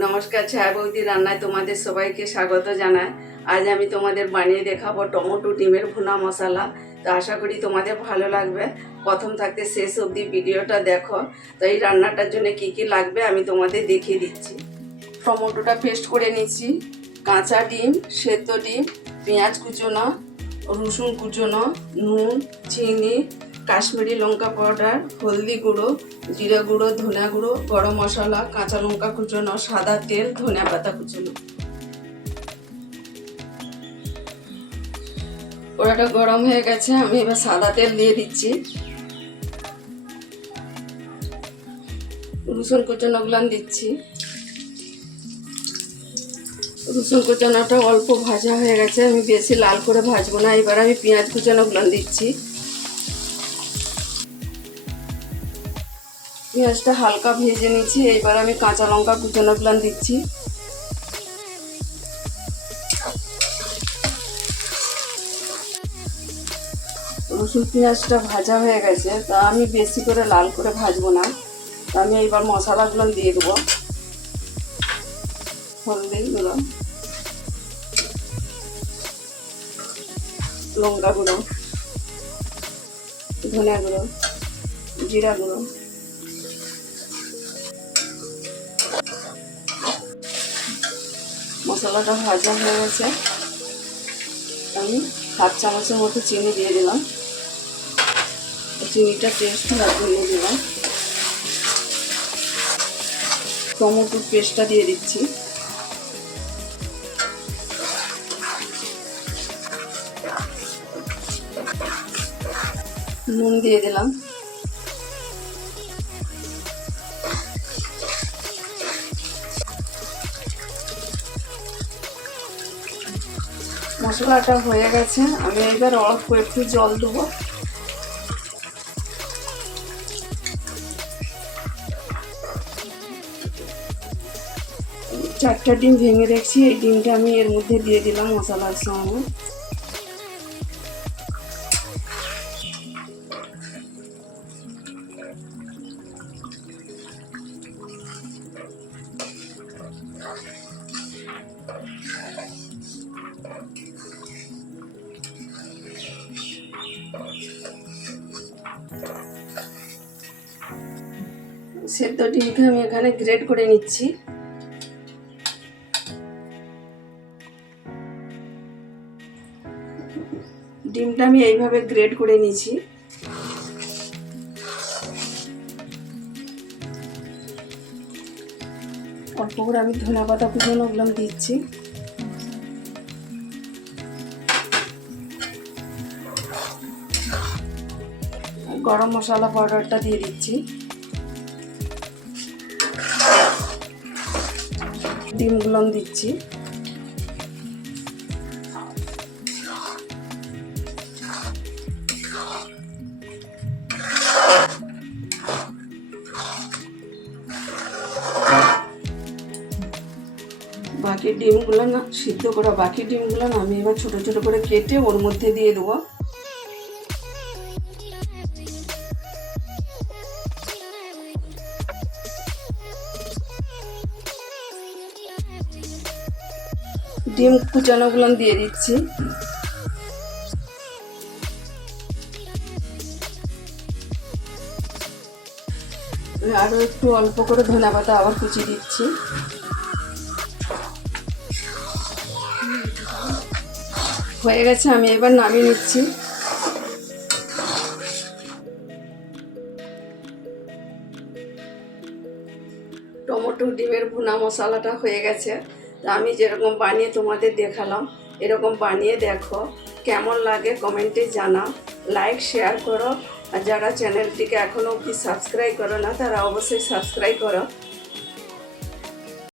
নমস্কার, ছায়া বৌদি রান্নায় তোমাদের সবাইকে স্বাগত জানাই। আজ আমি তোমাদের বানিয়ে দেখাবো টমেটো ডিমের ভুনা মশলা। তো আশা করি তোমাদের ভালো লাগবে। প্রথম থাকতে শেষ অবধি ভিডিওটা দেখো। তো এই রান্নাটার জন্য কি কি লাগবে আমি তোমাদের দেখিয়ে দিচ্ছি। টমেটোটা পেস্ট করে নিচ্ছি কাঁচা ডিম, সেদ্ধ ডিম, পেঁয়াজ কুচোনো, রসুন কুচোনো, নুন, চিনি কাশ্মীরি লঙ্কা পাউডার, হলদি গুঁড়ো, জিরে গুঁড়ো ধনে গুঁড়ো, গরম মশলা, কাঁচা লঙ্কা কুচোনো, সাদা তেল ধনে পাতা কুচোনো। ওটা গরম হয়ে গেছে, আমি এবার সাদা তেল দিয়ে দিচ্ছি। রসুন কুচোনোগুলো দিচ্ছি। রসুন কুচানোটা অল্প ভাজা হয়ে গেছে, আমি বেশি লাল করে ভাজবো না, এবার আমি পেঁয়াজ কুচানোগুলো দিচ্ছি। পেঁয়াজটা হালকা ভেজে নিচ্ছি এইবার আমি কাঁচা লঙ্কা কুচানোগুলো দিচ্ছি। রসুন পেঁয়াজটা ভাজা হয়ে গেছে, তা আমি বেশি করে লাল করে ভাজবো না। আমি এইবার মশলাগুলো দিয়ে দেবো। হলদি গুঁড়ো, লঙ্কা গুঁড়ো, ধনে গুঁড়ো, জিরা গুঁড়ো। মশলাটা ভাজা হয়ে গেছে। আমি হাফ চামচের মতো চিনি দিয়ে দিলাম। চিনিটা টেস্ট দিয়ে দিলাম টমেটোর পেস্টটা দিয়ে দিচ্ছি। নুন দিয়ে দিলাম। মশলাটা হয়ে গেছে, আমি এবার অল্প একটু জল দেবো। চারটা ডিম ভেঙে রেখেছি, এই ডিমটা আমি এর মধ্যে দিয়ে দিলাম মশলার সঙ্গে। সেদ্ধ ডিমকে আমি এখানে গ্রেড করে নিচ্ছি। ডিমটা আমি এইভাবে গ্রেড করে নিয়েছি অল্প করে আমি ধনে পাতা কুচনো ওগুলো দিচ্ছি। গরম মশলা পাউডারটা দিয়ে দিচ্ছি। ডিমগুলো দিচ্ছি। বাকি ডিমগুলো না, সিদ্ধ করা বাকি ডিমগুলো না আমি এবার ছোট ছোট করে কেটে ওর মধ্যে দিয়ে দেবো। ডিম কুচানোগুলো দিয়ে দিচ্ছি। আরও একটু অল্প করে ধনে পাতা আবার কুচিয়ে দিচ্ছি। হয়ে গেছে, আমি এবার নামিয়ে নিচ্ছি। টমেটো, ডিমের ভুনা মশলাটা হয়ে গেছে। আমি যেরকম বানিয়ে তোমাদের দেখালাম, এরকম বানিয়ে দেখো। কেমন লাগে কমেন্টে জানাও। লাইক শেয়ার করো। আর যারা চ্যানেলটিকে এখনও অবধি সাবস্ক্রাইব করো না, তারা অবশ্যই সাবস্ক্রাইব করো।